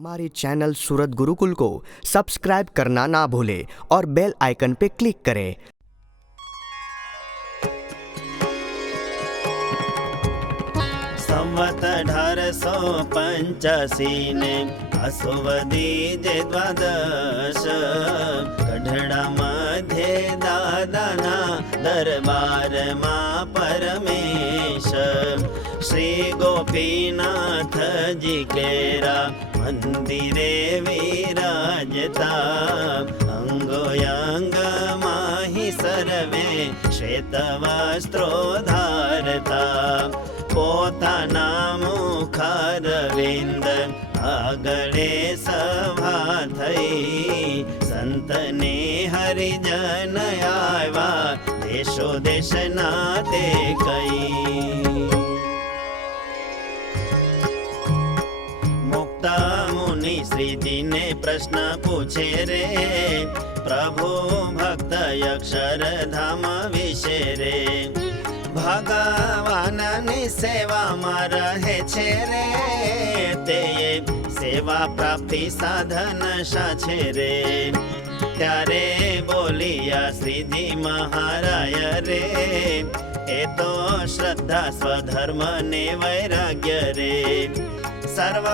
हमारे चैनल सूरत गुरुकुल को सब्सक्राइब करना ना भूलें और बेल आइकन पे क्लिक करें। संवत 1885 ने आसोवदी जे द्वादश गढ़ड़ा मध्य दादाना दरबार मां परमेश श्री गोपीनाथ जी केरा मंदिरे विराजता अंगोयांग माहि सर्वे श्वेत वस्त्रो धारता પોતાના મુખારવિંદ આગળે સભા થઈ સંતને હરિજન આવ્યા દેશો દેશના તે કઈ મુક્તા મુનિ શ્રીજીને પ્રશ્ન પૂછે રે પ્રભુ ભક્ત અક્ષરધામ વિશે રે ભગવાનની સેવામાં રહે છે રે તે સેવા પ્રાપ્તિ સાધન શા છે રે ત્યારે બોલિયા શ્રીજી મહારાય રે એ તો શ્રદ્ધા સ્વધર્મ ને વૈરાગ્ય રે સર્વ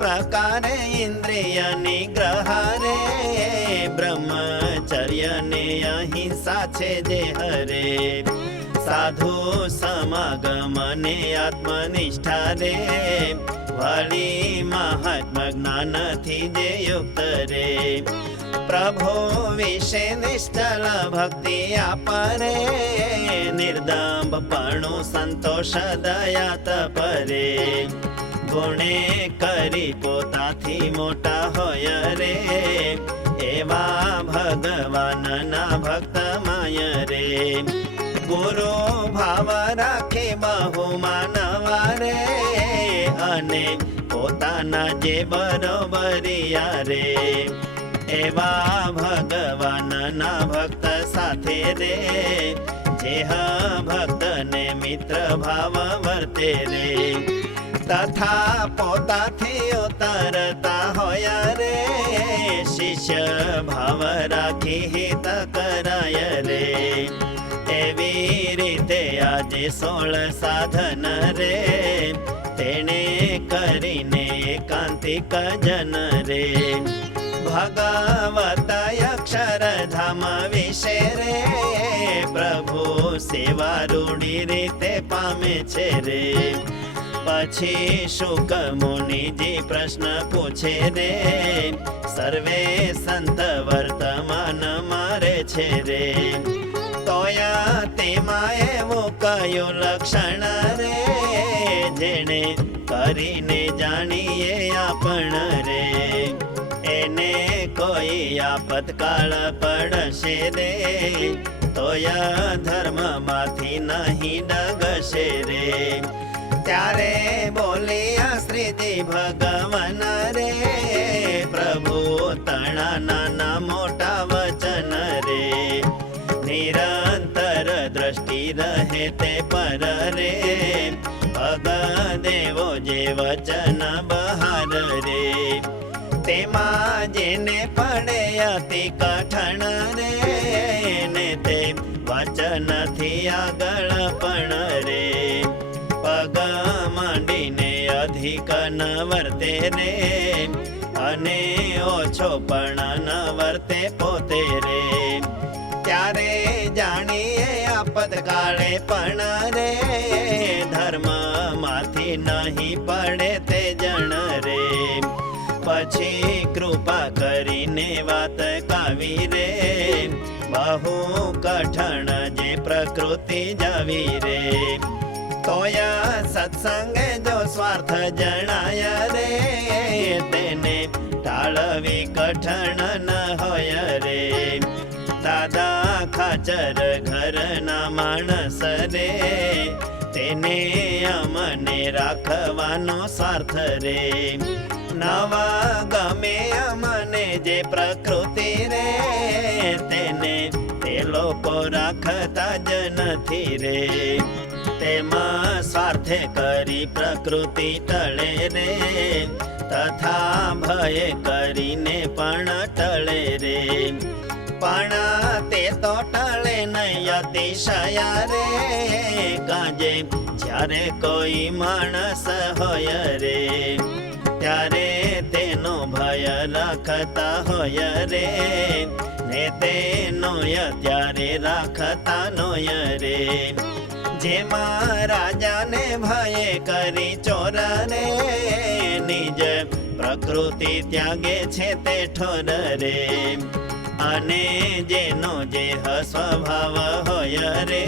પ્રકારે ઇન્દ્રિય નિગ્રહ રે બ્રહ્મચર્ય ને અહિંસા છે જે હરે સાધુ સમાગમ ને આત્મનિષ્ઠા રે વળી મહાત્મા જ્ઞાનથી જે યુક્ત રે પ્રભુ વિશે નિશ્ચલ ભક્તિ આપરે નિર્દંભપણું સંતોષ દયા તપરે ગુણે કરી પોતાથી મોટા હોય રે એવા ભગવાનના ભક્ત માય રે ગુરુ ભાવ રાખે બહુ માનવા રે અને પોતાના જે બરોબરિયા રે એવા ભગવાનના ભક્ત સાથે રે જેહ ભક્તને મિત્ર ભાવ વર્તે રે તથા પોતાથી ઉતરતા હોય રે શિષ્ય ભાવ રાખી હિત કરાય રે એવી રીતે આજે 16 સાધન રે તેને કરીને એકાંતિક જન રે ભગવત અક્ષરધામ વિશે રે પ્રભુ સેવા રૂઢી રીતે પામે છે રે પછી શુક મુનિજી પ્રશ્ન પૂછે રે સર્વે સંત વર્તમાન મારે છે રે તોયા તેમાં એવું કયું લક્ષણ રે જેને કરીને જાણીએ આપણ રે એને કોઈ આપતકાળ પડશે રે તોયા ધર્મમાંથી નહીં ડગશે રે ત્યારે બોલ્યા શ્રીજી ભગવાન રે પ્રભુ તણા નાના મોટા વચન રે નિરંતર દ્રષ્ટિ રહે તે પર રે ભગ દેવો જે વચન બહાર રે તેમાં જેને પડે અતિ કઠણ રે ને તે વચનથી આગળ પણ રે પગ માંડીને અધિક ન વર્તે રે અને ઓછો પણ ન વર્તે પોતે રે ત્યારે જાણીએ આપતકાળે પણ રે ધર્મ માંથી નહીં પડે તે જણ રે પછી કૃપા કરીને વાત કાવી રે બહુ કઠણ જે પ્રકૃતિ જાવી રે તોયા સત્સંગે જો સ્વાર્થ જણાય રે તેને ટાળવી કઠણ ન હોય રે દાદા ખાચર ઘરના માણસ રે તેને અમને રાખવાનો સ્વાર્થ રે નવા ગમે અમને જે પ્રકૃતિ રે તેને તે લોકો રાખતા જ નથી રે તેમાં સ્વાર્થે કરી પ્રકૃતિ ટળે રે તથા ભય કરીને પણ ટળે રે. પણ તે તો ટળે નહીં અતિશય રે, કાજે જ્યારે કોઈ માણસ હોય રે, ત્યારે તેનો ભય રાખતા હોય રે, ને તેનો ત્યારે રાખતા નોય રે. જેમાં રાજાને ભય કરી ચોર રે, નિજ પ્રકૃતિ ત્યાગે છે તે ઠોર રે. અને જેનો જે સ્વભાવ હોય રે,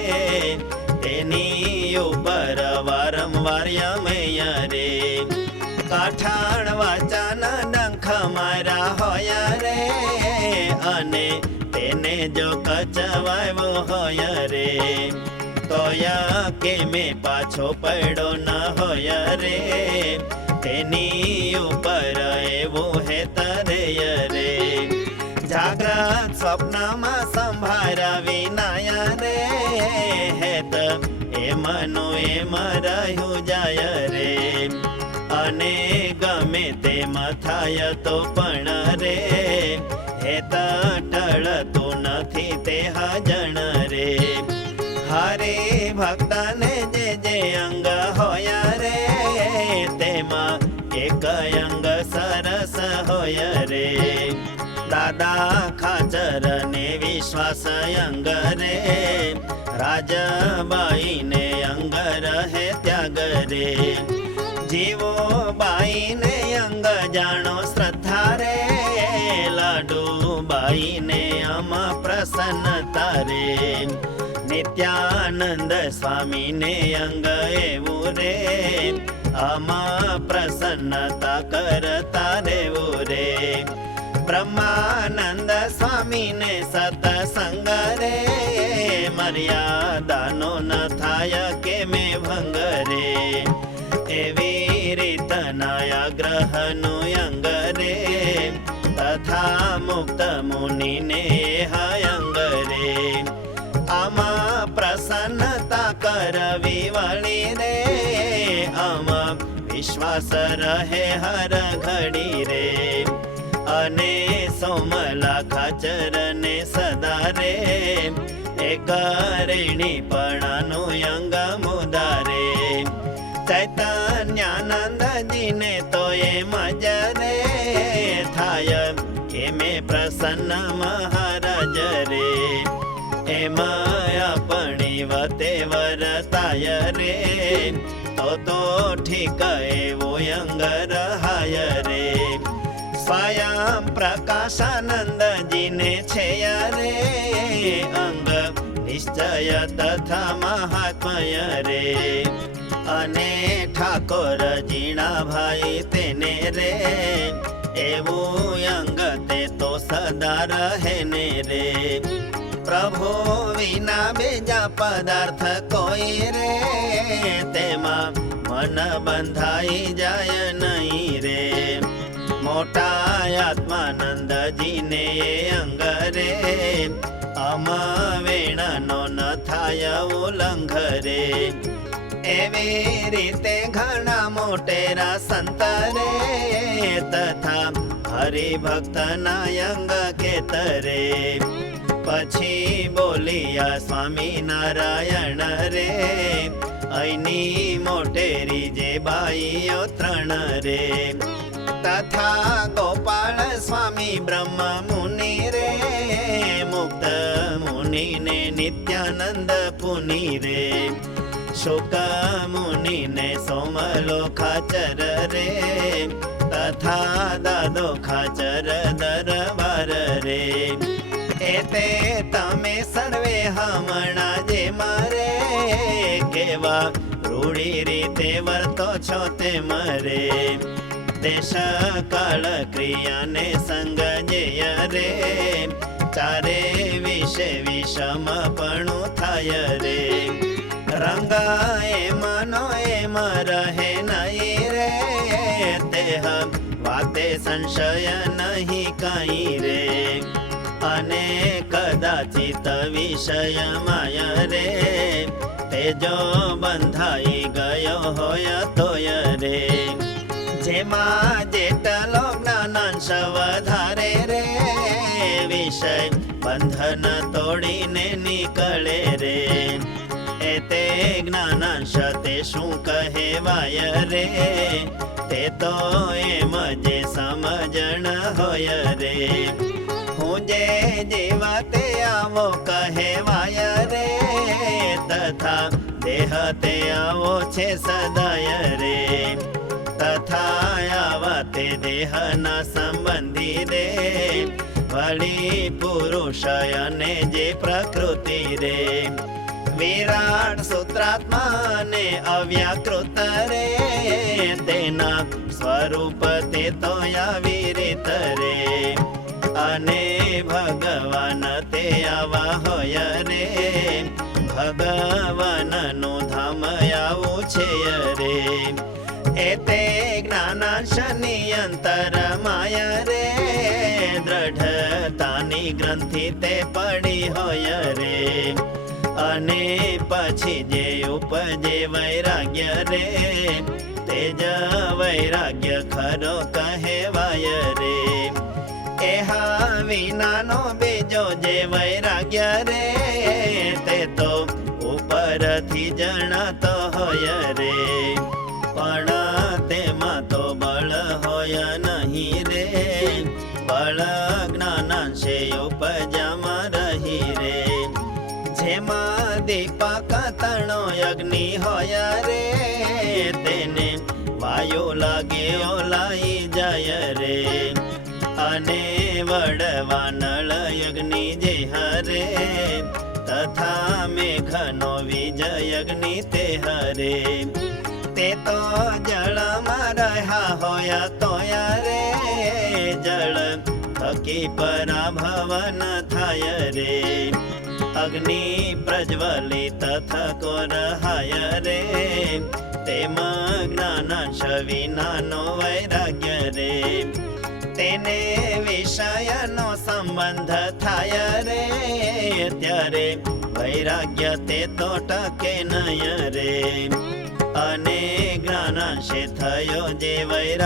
તેની ઉપર વારંવાર યમય રે. કાઠાળ વાચાન ડંખ મારા હોય રે, અને તેને જો કચવાયો હોય રે, તોય કે મેં પાછો પડ્યો ન હોય રે, તેની ઉપર એવું હે તરે રે. જાગ્રત સ્વપ્નમાં સંભાળ્યા વિનાય રે, હેત એમનું એમ રહ્યું જાય રે. અને ગમે તેમ થાય તો પણ રે, હેત ટળતું નથી તે હજણ રે. હરે ભક્તને જે અંગ હોય રે, તેમાં એક અંગ સરસ હોય રે. દાદા ખાચર ને વિશ્વાસ અંગ રે, રાજબાઈ ને અંગ રહે ત્યાગ રે. જીવો બાઈ ને અંગ જાણો શ્રદ્ધા રે, લાડુ બાઈ ને આમાં પ્રસન્નતા રે. નિત્યાનંદ સ્વામી ને અંગ એવું રે, આમાં પ્રસન્નતા કરતા રેવું રે. બ્રહ્માનંદ સ્વામી ને સતસંગ રે, મર્યાદાનો ન થાય કે મેં ભંગ રે. એવી રીતના ગ્રહનું અંગ રે, તથા મુક્ત મુનિ ને અંગ રે. આમાં પ્રસન્નતા કરવી વળી રે, આમાં વિશ્વાસ રહે હર ઘડી રે. અને સોમલા ખાચર ને સદા રે, એક રેણી પણાનું અંગ મુદારે. ચૈતન્યાનંદજી ને તો એમ જ રે થાય, કે મેં પ્રસન્ન મહારાજ રે. એમાં આપણી વતે વરતાય રે, તો ઠીક એવો અંગ રહાય રે. સ્વયં પ્રકાશાનંદજી ને છે રે, અંગ નિશ્ચય તથા મહાત્મય રે. અને ઠાકોર જીણા ભાઈ તેને રે, એવું અંગ તે તો સદા રહે ને રે. પ્રભુ વિના બીજા પદાર્થ કોઈ રે, તેમાં મન બંધાઈ જાય નહીં રે. મોટા આત્માનંદજી ને અંગ રે, આમાં વેણનો ન થાય ઉલ્લંઘ રે. એવી રીતે ઘણા મોટેરા સંત રે, તથા હરિભક્ત ના અંગ કેતરે. પછી બોલિયા સ્વામી નારાયણ રે, અહીંની મોટેરી જે બાઈઓ ત્રણ રે. તથા ગોપાળ સ્વામી બ્રહ્મ મુનિ રે, મુક્ત મુનિ ને નિત્યાનંદ પુનિ રે. શુક મુનિ ને સોમલો ખાચર રે, તથા દાદો ખાચર દરબાર રે. તે તમે સર્વે હમણાં જે મારે, કેવા રૂડી રીતે વર્તો છો તે મરે. દેશ કાળ ક્રિયાને સંગ જે રે, ચારે વિશે વિષમપણું થાય રે. રંગ એમાંનો એમાં રહે નહીં રે, દેહ વાતે સંશય નહીં કાંઈ રે. અને કદાચિત વિષય માય રે, તે જો બંધાઈ ગયો હોય તોય રે. જેમાં જેટલો જ્ઞાનાંશ વધારે રે વિષય બંધન તોડીને નીકળે રે એ તે જ્ઞાનાંશ તે શું કહેવાય રે તે તો એમ જે સમજણ હોય રે હું જે જીવા તે આવો કહેવાય રે તથા દેહ તે આવો છે સદાય રે તથા આવા તે દેહના સંબંધી રે વળી પુરુષ અને જે પ્રકૃતિ રે વિરાટ સૂત્રાત્મા ને અવ્યાકૃત રે તેના સ્વરૂપ તે તો આવી રીત રે અને ભગવાન તે આવા હોય રે ભગવાનનું ધામ આવું છે રે એ તે જ્ઞાનાંશની અંતર માયા રે દ્રઢતાની ગ્રંથિ તે પડી હોય રે અને પછી જે ઉપજે વૈરાગ્ય રે તે જ વૈરાગ્ય ખરો કહેવાય રે એહા વિનાનો બીજો જે વૈરાગ્ય રે તે તો ઉપરથી જણાતો હોય રે પણ તેમાં તો બળ હોય નહીં રે બળ જ્ઞાનાંશે ઉપજામાં રહી રે જેમાં દીપક તણો અગ્નિ હોય રે તેને વાયુ લાગે ઓલાઈ જાય રે અને વડવાનળ અગ્નિ જે હરે તથા મેઘનો વિજય અગ્નિ તે હરે તે તો જળમાં રહ્યા હોય તોય રે જળ થકી પરાભવન થાય રે અગ્નિ પ્રજ્વલિત થકો રહાય રે તેમાં જ્ઞાનાંશ વિનાનો વૈરાગ્ય રે તેને વિષયનો સંબંધ થાય રે ત્યારે વૈરાગ્ય તે તો ટકે નય રે અને જ્ઞાનાંશે થયો જે વૈરાગ્ય